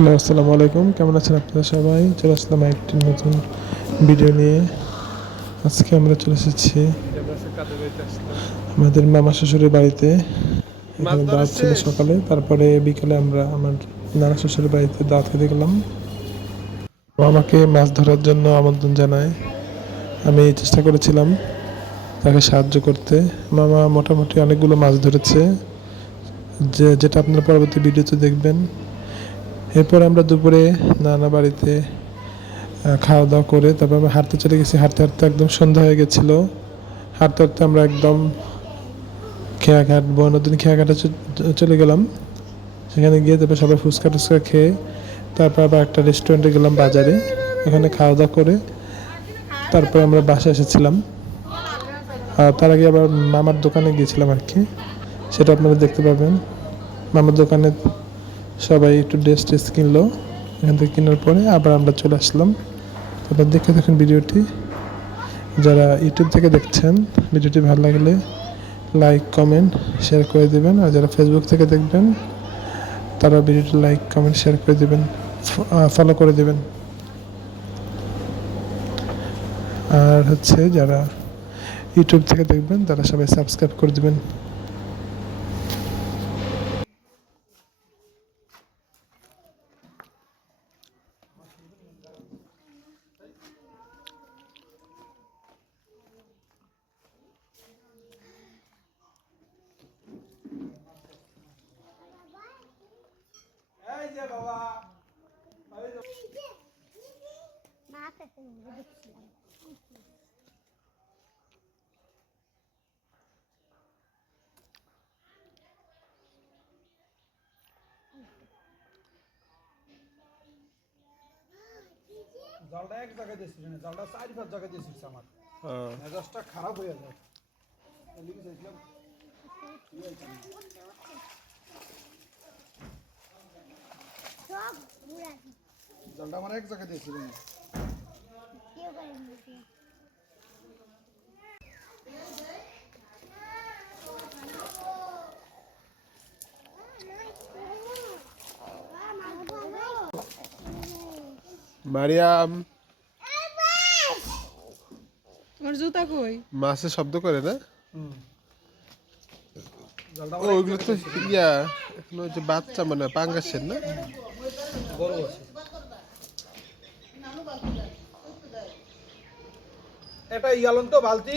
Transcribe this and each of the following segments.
Hello, আসসালামু আলাইকুম। কেমন আছেন আপনারা সবাই? চলে আসলাম একটি নতুন ভিডিও নিয়ে। আজকে আমরা চলে এসেছি আমাদের মামা শ্বশুরের বাড়িতে। এখানে দাওয়াত ছিল সকালে, তারপরে বিকেলে আমরা আমার নানা শ্বশুরের বাড়িতে দাওয়াত খেতে গেলাম। ও আমাকে মাছ ধরার জন্য আমন্ত্রণ জানায়। আমি চেষ্টা করেছিলাম তাকে সাহায্য করতে। মামা মোটামুটি অনেকগুলো মাছ ধরেছে, যেটা আপনারা পরবর্তী ভিডিওতে দেখবেন। এরপর আমরা দুপুরে নানা বাড়িতে খাওয়া দাওয়া করে তারপর আমরা হাঁটতে চলে গেছি। হাঁটতে হাঁটতে একদম সন্ধ্যা হয়ে গেছিলো। হাঁটতে হাঁটতে আমরা একদম খেয়াঘাট, বনদিন খেয়াঘাটে চলে গেলাম। সেখানে গিয়ে তারপর সবাই ফুচকা টুচকা খেয়ে তারপর আবার একটা রেস্টুরেন্টে গেলাম বাজারে। এখানে খাওয়া দাওয়া করে তারপর আমরা বাসায় এসেছিলাম। আর তার আগে আবার মামার দোকানে গিয়েছিলাম আর কি, সেটা আপনারা দেখতে পাবেন। মামার দোকানে সবাই একটু ড্রেস ট্রেস কিনলো। এখান থেকে কেনার পরে আবার আমরা চলে আসলাম। তারপর দেখে দেখুন ভিডিওটি। যারা ইউটিউব থেকে দেখছেন, ভিডিওটি ভালো লাগলে লাইক কমেন্ট শেয়ার করে দেবেন। আর যারা ফেসবুক থেকে দেখবেন তারা ভিডিওটি লাইক কমেন্ট শেয়ার করে দেবেন, ফলো করে দেবেন। আর হচ্ছে যারা ইউটিউব থেকে দেখবেন তারা সবাই সাবস্ক্রাইব করে দেবেন। জালটা এক জায়গায় দিয়েছিস না, জালটা 4-5 জায়গায় দিয়েছিস আমার। মেজাজটা খারাপ হয়ে যায়। জালটা আমার এক জায়গায় দিয়েছিল না। মারিয়াম তোমার জুতা কই? মাছের শব্দ করে না? জালটা ও ওইগুলো তো ইয়া এখনো যে বাচ্চা মানে পাঙ্গাসের না? বড় আছে। এটা ইয়ালন তো বালতি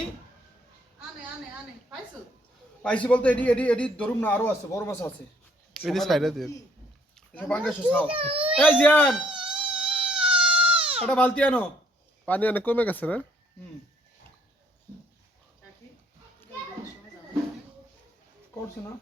পাইছি বলতে এডি এডি এডি ধরুম না, আরো আছে, বড় মাছ আছে। এটি সাইডে দিয়ে এসব পাঙ্গাস খাও। এই জিয়ান, এটা বালতি আনো। পানি অনেক কমে গেছে না? করছে না?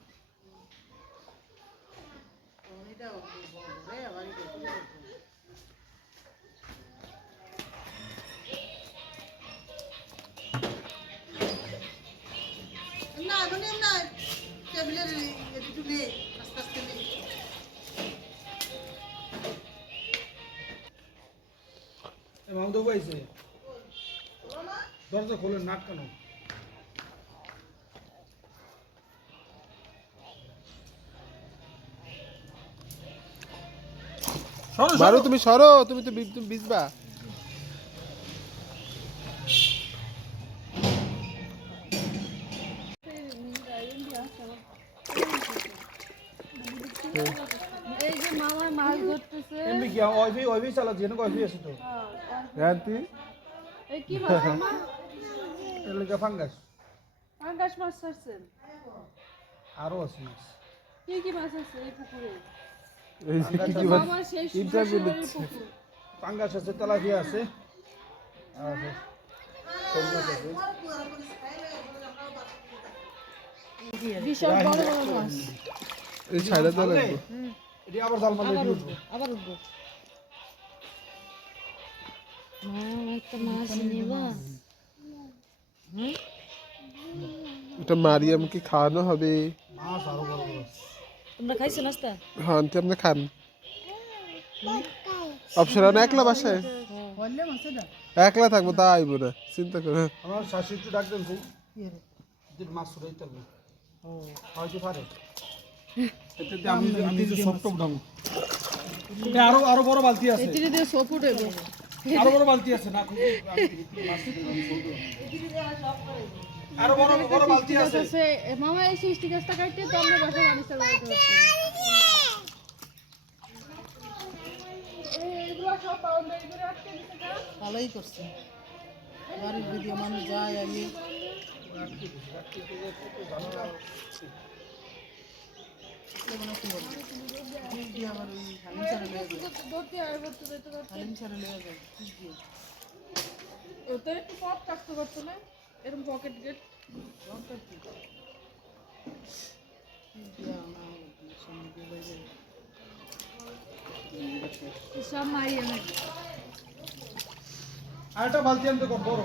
মামদো পাইছে, দরজা খোলেন, নাক কেন? মারু তুমি সরো, তুমি তো ভিজবা। এই যে মামা মাছ ধরতেছে। এমনি কি ওইভি ওইভি চালা যেন ওইভি আছে তো। জানতি এই কি মাছ মামা? এর লাগা ফাঙ্গাস পাঙ্গাস মাছ ছাড়ছেন? আরো আছে মাছ। কি কি মাছ আছে এই পুকুরে? এই যে কি কি মামা সেই ইন্টারভিউ শ্বশুরবাড়ির নিচ্ছে। পুকুর। পাঙ্গাস আছে, তেলাপিয়া আছে, আর আছে শোল মাছ আছে। বিশাল বড় বড় মাছ। এই ছাইড়া দেওয়া লাগবে। এটি আবার জাল মারলে আবার দিয়ে উঠবো, উঠবো। আবার উঠবো। একটা মাছ নেবা? এটা মারিয়ামকে খাওয়ানো হবে। মাছ আরো বড় বড় আছে। তোমরা খাইছো নাস্তা? হ্যাঁ আন্টি আপনি খান। অপশন একলা বাসায় একলা থাকবো, তা আইবো না, চিন্তা করে। আমার শাশুড়ি একটু ডাক দেন সেই মাছ ছুটাইতে হবে। হয়তো পারে। এটাতে আমি যে সফট উঠাবো। আরো বড় বালতি আছে, ধীরে ধীরে সোপ উঠে গো। আরো বড় বালতি আছে না, আরো বড় বড় বালতি আছে। মামা এই সৃষ্টি গাছটা কাটতে তো আমরা বাসা মানুষ চালাতে ভালোই করছে, বাড়ির ভিডিও মানুষ যায় আগে ওতে একটু পথ কাটতে পারতো না, এরকম পকেট গেট সব মারি অনেক। আরেকটা বালতি আনতে কর বড়।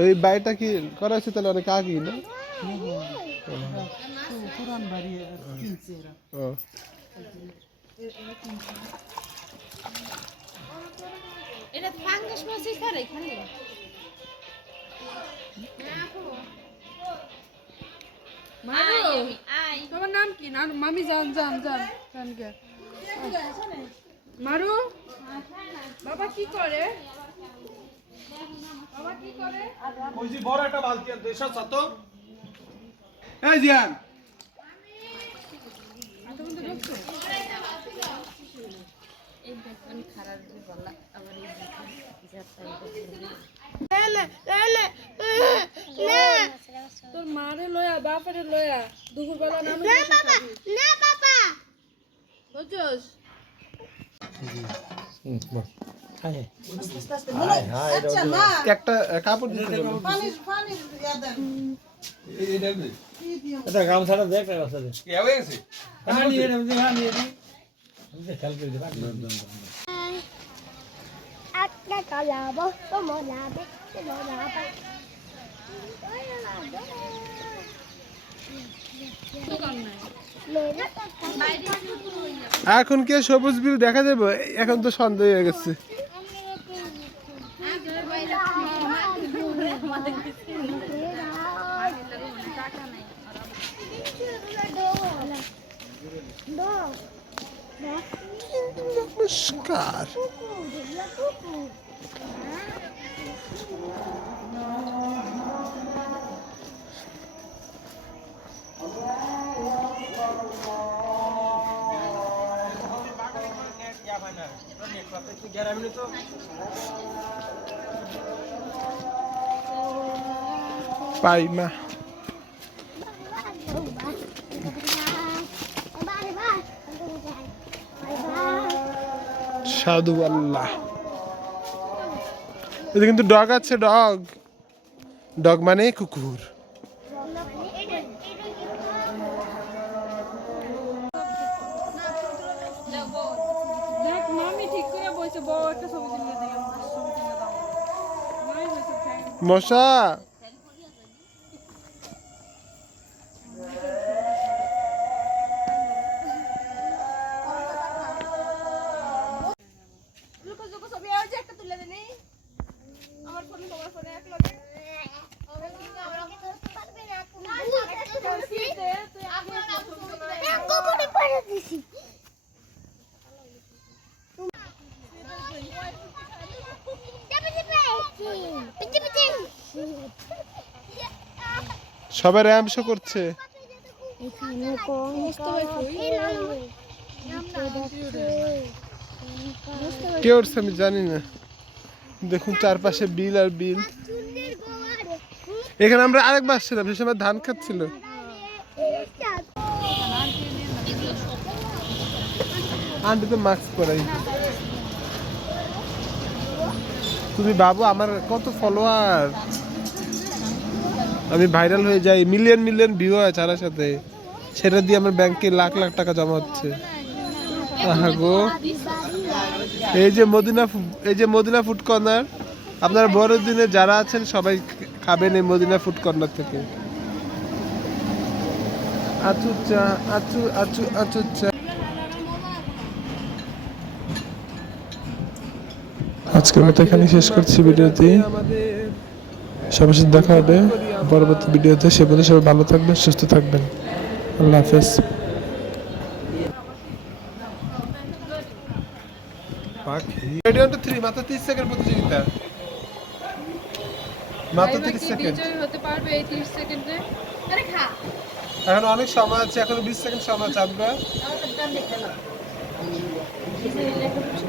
ওই বাড়িটা কি করা হয়েছে তাহলে অনেক আগে না? পুরান বাড়ি কিনছে এরা। ও এটা ফাঙ্গাস মাছই করে এখানে। তোমার নাম কি? না মামি জান জান জান জান কে মারু বাবা কি করে? বাবা কি করে? ওই যে বড় একটা বালতি আনতে এসব সাথে। এই জিয়ান তুমি তো দেখছো এই দেখবেন খারাপ যে বলা আবার এই তোর মারে লয়া বাপরে লয়া দুপুরবেলা নাম না বাবা বুঝছস? আচ্ছা মা, একটা কাপড় দিতে বলো। পানি ইয়া দেন। এটা গামছাটা দেখ না রাস্তা দে কি হয়ে গেছে? পানি এর মধ্যে পানি এর মধ্যে খেল করে দে পানি একটা কালাবো তোমালাবে তোমালাবে এখন কি সবুজ বিল দেখা যাবে? এখন তো সন্দেহ হয়ে গেছে। নমস্কার। পাই মা সাধু আল্লাহ। এটা কিন্তু ডগ আছে, ডগ ডগ মানে কুকুর। দেখ মামি ঠিক করে বইছে বউ একটা ছবি তুলে দিই ছবি তুলে দাও মাই বইছে মশা লুকো লুকো ছবি আর যে একটা তুলে দেনি আমার ফোনে তোমার ফোনে এক লাগে কবুতর পড়ে দিছি সবাই র্যাম শো করছে। এখানে কোন কে উঠছে আমি জানি না। দেখুন চারপাশে বিল আর বিল। এখানে আমরা আরেকবার ছিলাম, সে সময় ধান খাচ্ছিল। আন্টি তো মাস্ক পরাই। তুমি বাবু আমার কত ফলোয়ার, আমি ভাইরাল হয়ে যাই, মিলিয়ন মিলিয়ন ভিউ হয় তার সাথে, সেটা দিয়ে আমার ব্যাংকে লাখ লাখ টাকা জমা হচ্ছে। আহা গো, এই যে মদিনা ফুড কর্নার, আপনার বড়দিনে যারা আছেন সবাই খাবেন এই মদিনা ফুড কর্নার থেকে। আচু চা আচু আচু আচু চা। আজকের মতো এখানে শেষ করছি ভিডিওটি। সবার সাথে দেখা হবে পরবর্তী ভিডিওতে। সে বলে সবাই ভালো থাকবেন, সুস্থ থাকবেন। আল্লাহ হাফেজ। রেডি অন টু 3 মাত্র 30 সেকেন্ড প্রতিযোগিতা, মাত্র 30 সেকেন্ড। বিজয়ী হতে পারবে এই 30 সেকেন্ডে? আরে খা। এখন অনেক সময় আছে, এখন 20 সেকেন্ড সময় আছে। আমরা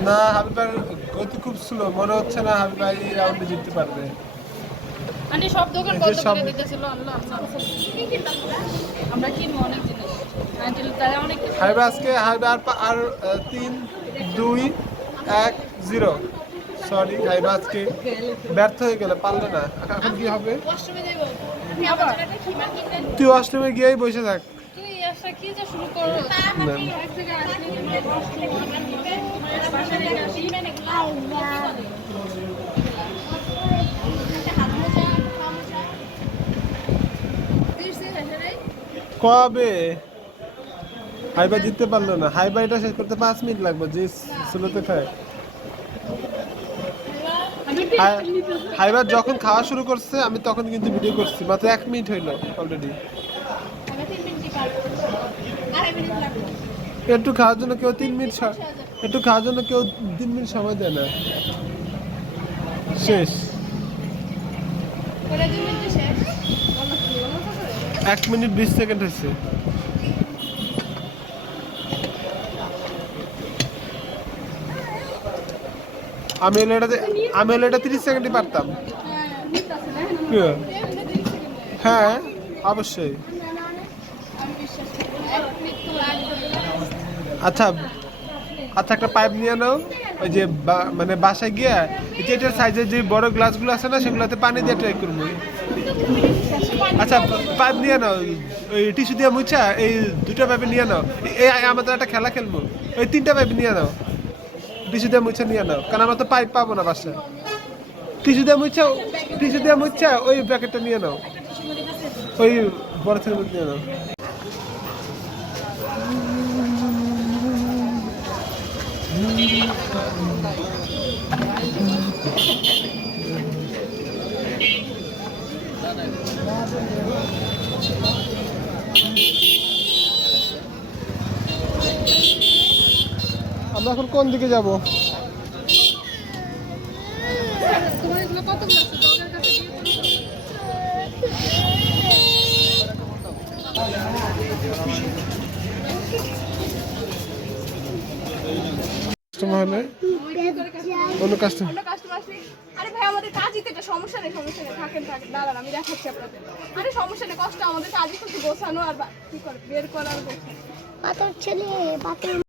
না, হাবিব ভাইয়ের গতি খুব স্লো, মনে হচ্ছে না হাবিব ভাই এই রাউন্ডে জিততে পারবে। আন্টি সব দোকান এই যে বন্ধ সব- করে দিতেছিল। আল্লাহ আল্লাহ। আমরা কিনবো অনেক জিনিস। আন্টি তারা অনেক কিছু। হাবিব আজকে হাবিব আর 3 2 1 0। সরি হাবিব আজকে ব্যর্থ হয়ে গেল, পারলো না। এখন কি হবে? ওয়াশরুমে যাইবো আমি আমার জায়গাটা খিমা কিনতে তুই অষ্টমে গিয়েই বসে থাক। তুই আসা কি যে শুরু করো? না। এক জায়গায় আসলে বাসা রেখে আসি। কবে হাইবা জিততে পারলো না? হাইবা এটা শেষ করতে 5 মিনিট লাগবে, যে স্লোতে খায়। হাইবা যখন খাওয়া শুরু করছে আমি তখন কিন্তু ভিডিও করছি, মাত্র 1 মিনিট হইলো অলরেডি। একটু খাওয়ার জন্য কেউ 3 মিনিট একটু খাওয়ার জন্য কেউ 3 মিনিট সময় দেয় না। শেষ 1 মিনিট 20 সেকেন্ড হয়েছে। আমি হলে এটা 30 সেকেন্ডই পারতাম। কি? হ্যাঁ অবশ্যই। আচ্ছা আচ্ছা, একটা পাইপ নিয়ে নাও, ওই যে মানে বাসায় গিয়ে এটার সাইজের যে বড় গ্লাসগুলো আছে না, সেগুলোতে পানি দিয়ে ট্রাই করবো। আচ্ছা পাইপ নিয়ে নাও, ওই টিস্যু দিয়ে মুছা এই 2টা পাইপে নিয়ে নাও। এই আমাদের একটা খেলা খেলবো, ওই 3টা পাইপ নিয়ে নাও, টিস্যু দিয়ে মুছা নিয়ে নাও, কারণ আমরা তো পাইপ পাবো না বাসায়। টিস্যু দিয়ে মুছা ওই প্যাকেটটা নিয়ে নাও, ওই বড় থেকে নিয়ে নাও। আমরা এখন কোন দিকে যাব? তোমার এগুলো কতগুলো আছে? জগের কাছে দিয়ে কাস্টমার হলে অন্য কাস্টমার। অন্য কাস্টমার আসলে আরে ভাই আমাদের কাজই তো এটা, সমস্যা নেই থাকেন দাঁড়ান আমি দেখাচ্ছি আপনাদের। আরে সমস্যা নেই, কষ্ট আমাদের কাজই করতে গোছানো আর কি করে বের করার গোছানো। পাথর ছেলে পাথর